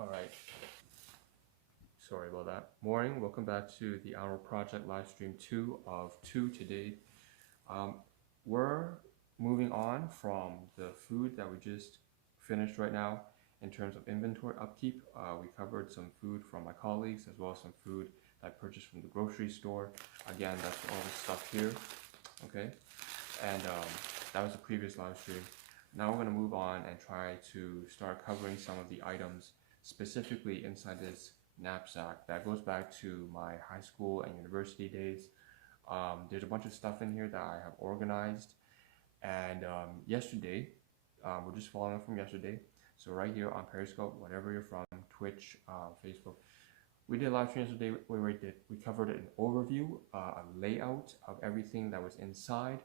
Alright, sorry about that. Morning, welcome back to the Hour Project live stream 2 of 2 today. We're moving on from the food that we just finished right now in terms of inventory upkeep. We covered some food from my colleagues as well as some food that I purchased from the grocery store. Again, that's all the stuff here, okay? And that was the previous live stream. Now we're going to move on and try to start covering some of the items specifically inside this knapsack that goes back to my high school and university days. There's a bunch of stuff in here that I have organized, and yesterday, we're just following up from yesterday, so right here on Periscope, whatever you're from, Twitch, Facebook, we did a live stream yesterday where we covered an overview, a layout of everything that was inside,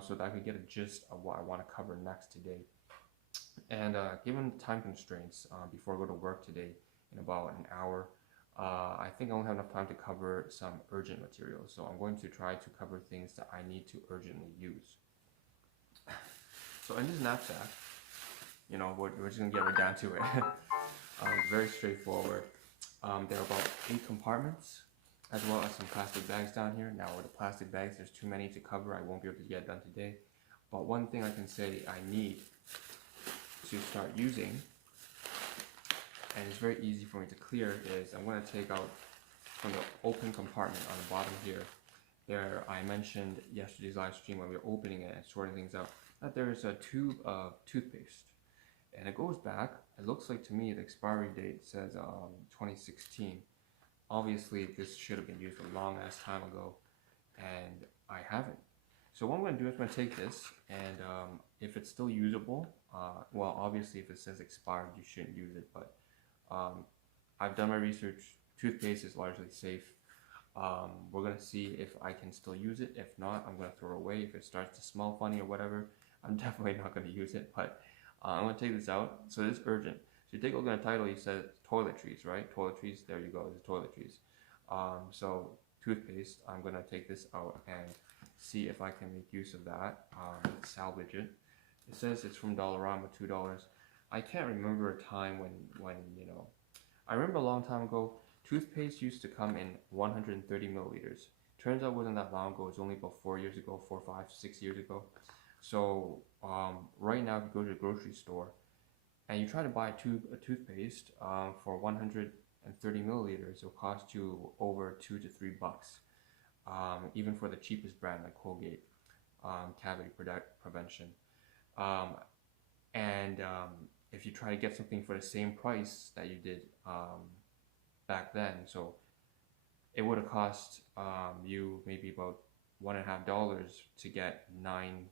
so that I could get a gist of what I want to cover next today. And given time constraints, before I go to work today in about an hour, I think I won't have enough time to cover some urgent materials. So I'm going to try to cover things that I need to urgently use. So in this knapsack, you know, we're just going to get right down to it. Very straightforward. There are about 8 compartments, as well as some plastic bags down here. Now with the plastic bags, there's too many to cover. I won't be able to get it done today. But one thing I can say I need to start using, and it's very easy for me to clear, is I'm going to take out from the open compartment on the bottom here. There, I mentioned yesterday's live stream when we were opening it and sorting things out, that there is a tube of toothpaste, and it goes back. It looks like to me the expiry date says 2016. Obviously this should have been used a long ass time ago, and I haven't. So what I'm going to do is I'm going to take this, and if it's still usable, well, obviously if it says expired, you shouldn't use it, but I've done my research. Toothpaste is largely safe. We're going to see if I can still use it. If not, I'm going to throw it away. If it starts to smell funny or whatever, I'm definitely not going to use it, but I'm going to take this out. So this is urgent. So you take a look at the title, you said toiletries, right? Toiletries, there you go, it's toiletries. So toothpaste, I'm going to take this out and see if I can make use of that, salvage it. It says it's from Dollarama, $2. I can't remember a time when you know, I remember a long time ago, toothpaste used to come in 130 milliliters. Turns out it wasn't that long ago. It's only about 4 years ago, 4, 5, 6 years ago. So right now, if you go to the grocery store and you try to buy a toothpaste for 130 milliliters, it'll cost you over $2 to $3, even for the cheapest brand like Colgate, cavity prevention. If you try to get something for the same price that you did back then, so it would have cost you maybe about $1.50 to get 90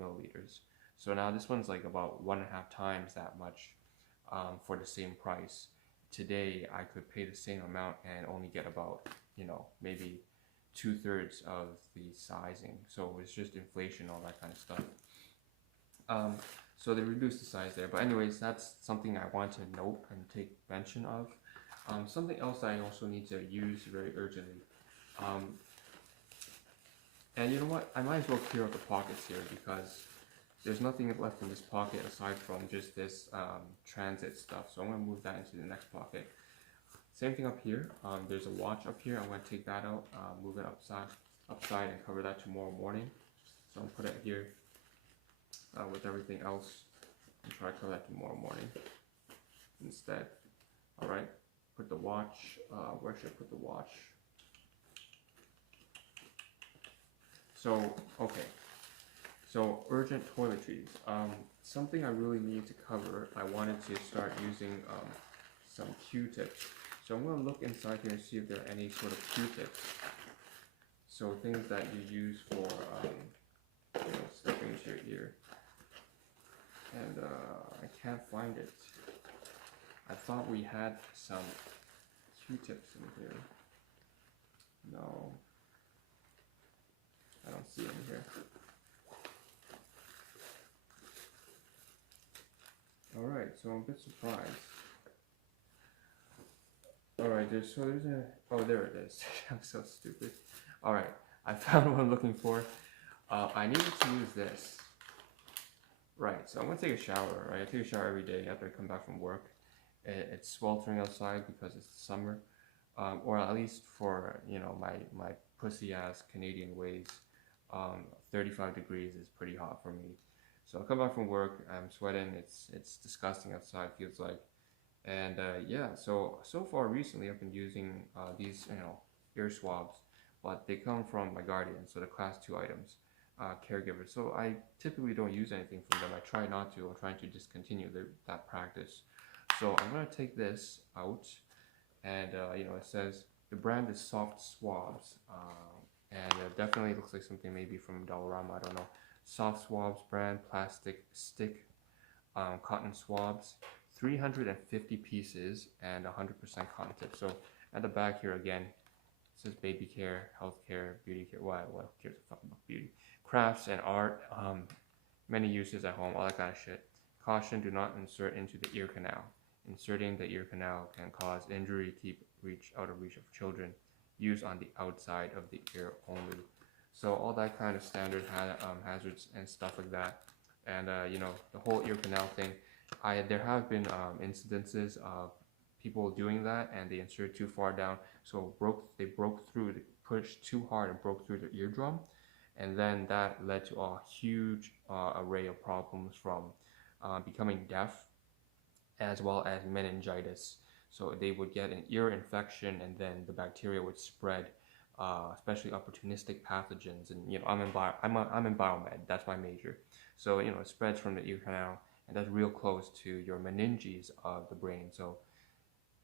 milliliters. So now this one's like about 1.5 times that much for the same price. Today I could pay the same amount and only get about, you know, maybe 2/3 of the sizing. So it's just inflation, all that kind of stuff. So they reduced the size there. But anyways, that's something I want to note and take mention of. Something else I also need to use very urgently. And you know what? I might as well clear out the pockets here because there's nothing left in this pocket aside from just this transit stuff. So I'm going to move that into the next pocket. Same thing up here. There's a watch up here. I'm going to take that out, move it upside and cover that tomorrow morning. So I'm going to put it here with everything else and try to cover that tomorrow morning instead. Alright, put the watch, where should I put the watch? So, okay. So, urgent toiletries. Something I really need to cover, I wanted to start using some Q-tips. So I'm going to look inside here and see if there are any sort of Q-tips. So things that you use for you know, stuffing into your ear. And I can't find it. I thought we had some Q-tips in here. No. I don't see them here. Alright, so I'm a bit surprised. Alright, there's a, oh, there it is. I'm so stupid. Alright, I found what I'm looking for. I needed to use this. Right, so I'm gonna take a shower, right? I take a shower every day after I come back from work. It's sweltering outside because it's summer, or at least for my pussy ass Canadian ways. 35 degrees is pretty hot for me. So I come back from work, I'm sweating. It's disgusting outside. Feels like, and yeah. So far recently, I've been using these ear swabs, but they come from my guardian, so the class 2 items, caregiver. So I typically don't use anything from them. I try not to. I'm trying to discontinue that practice. So I'm gonna take this out, and it says the brand is Soft Swabs, and it definitely looks like something maybe from Dollarama. I don't know. Soft Swabs brand, plastic stick, cotton swabs, 350 pieces, and 100% cotton tip. So at the back here again, it says baby care, health care, beauty care. What cares about beauty? Crafts and art. Many uses at home, all that kind of shit. Caution: do not insert into the ear canal. Inserting the ear canal can cause injury. Keep out of reach of children. Use on the outside of the ear only. So all that kind of standard hazards and stuff like that. And the whole ear canal thing. There have been incidences of people doing that, and they insert too far down, so they broke through, they pushed too hard and broke through the eardrum, and then that led to a huge array of problems, from becoming deaf as well as meningitis. So they would get an ear infection, and then the bacteria would spread, especially opportunistic pathogens. And I'm in biomed. That's my major. So it spreads from the ear canal, and that's real close to your meninges of the brain. So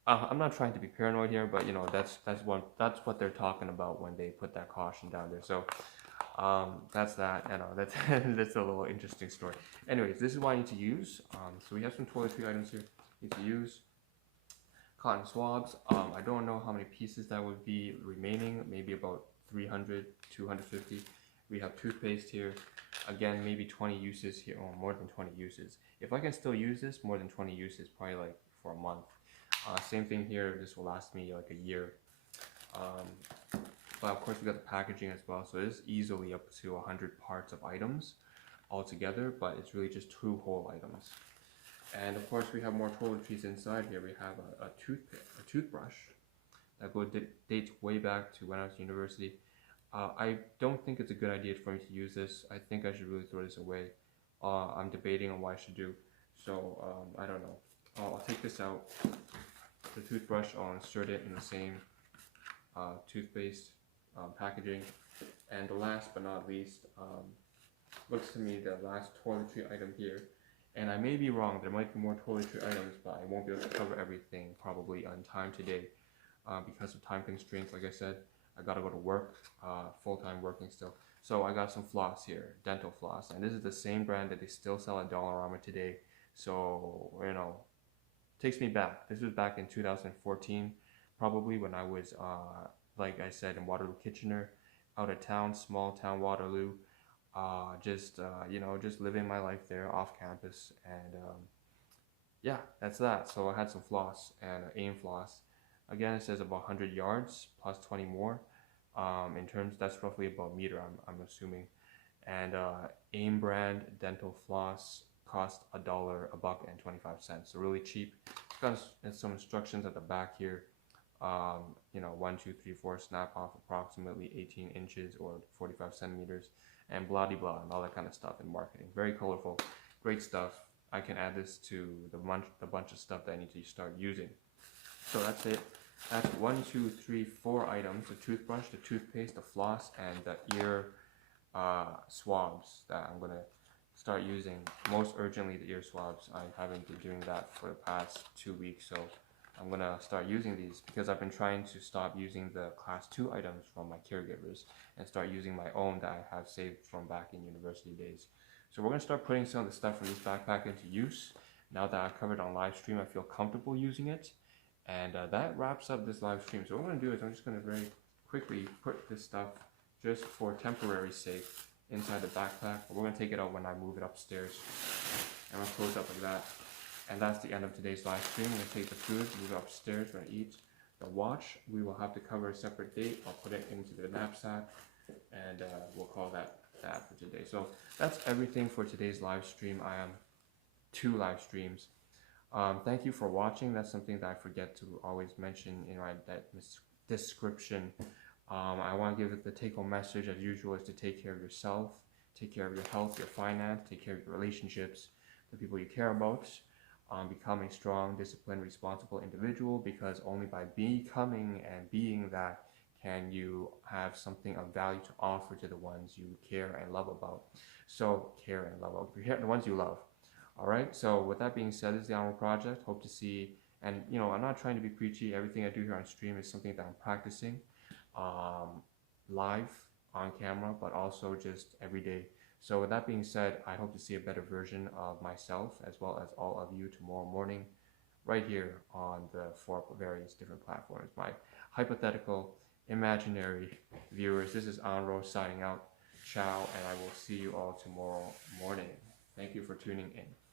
I'm not trying to be paranoid here, but that's what they're talking about when they put that caution down there. So that's that. That's a little interesting story. Anyways, this is what I need to use. So we have some toiletry items here. Need to use cotton swabs. I don't know how many pieces that would be remaining. Maybe about 300, 250. We have toothpaste here. Again, maybe 20 uses here, or more than 20 uses. If I can still use this, more than 20 uses, probably like for a month. Same thing here. This will last me like a year. But of course we got the packaging as well, so it is easily up to 100 parts of items altogether, but it's really just 2 whole items. And of course we have more toiletries inside here. We have a toothbrush that dates way back to when I was in university. I don't think it's a good idea for me to use this. I think I should really throw this away. I'm debating on what I should do, so I don't know. I'll take this out. The toothbrush, I'll insert it in the same toothpaste packaging. And the last but not least, looks to me the last toiletry item here. And I may be wrong, there might be more toiletry items, but I won't be able to cover everything probably on time today because of time constraints. Like I said, I gotta go to work, full-time working still. So I got some floss here, dental floss, and this is the same brand that they still sell at Dollarama today. So, takes me back. This was back in 2014, probably, when I was, like I said, in Waterloo, Kitchener, out of town, small town Waterloo, just living my life there off campus. And yeah, that's that. So I had some floss and AIM floss. Again, it says about 100 yards plus 20 more. In terms, that's roughly about a meter, I'm assuming. And AIM brand dental floss cost $1.25. So really cheap. It's got some instructions at the back here. 1, 2, 3, 4, snap off approximately 18 inches or 45 centimeters, and blah de blah, and all that kind of stuff in marketing. Very colorful, great stuff. I can add this to the bunch of stuff that I need to start using. So that's it. That's 1, 2, 3, 4 items: the toothbrush, the toothpaste, the floss, and the ear swabs that I'm gonna start using. Most urgently, the ear swabs. I haven't been doing that for the past 2 weeks, so I'm gonna start using these because I've been trying to stop using the class 2 items from my caregivers and start using my own that I have saved from back in university days. So we're gonna start putting some of the stuff from this backpack into use. Now that I've covered on live stream, I feel comfortable using it. And that wraps up this live stream. So what I'm gonna do is I'm just gonna very quickly put this stuff, just for temporary sake, inside the backpack. We're gonna take it out when I move it upstairs. I'm gonna close it up like that. And that's the end of today's live stream. We're gonna take the food, move it upstairs, we're gonna eat. The watch, we will have to cover a separate date. I'll put it into the knapsack, and we'll call that for today. So that's everything for today's live stream. I am 2 live streams. Thank you for watching. That's something that I forget to always mention in my description. I want to give it the take-home message as usual is to take care of yourself, take care of your health, your finance, take care of your relationships, the people you care about. Become a strong, disciplined, responsible individual, because only by becoming and being that can you have something of value to offer to the ones you care and love about. So care and love about the ones you love. All right. So with that being said, this is the Honorable Project. Hope to see. And I'm not trying to be preachy. Everything I do here on stream is something that I'm practicing, live on camera, but also just every day. So with that being said, I hope to see a better version of myself as well as all of you tomorrow morning, right here on the 4 various different platforms. My hypothetical, imaginary viewers, this is Anro signing out. Ciao, and I will see you all tomorrow morning. Thank you for tuning in.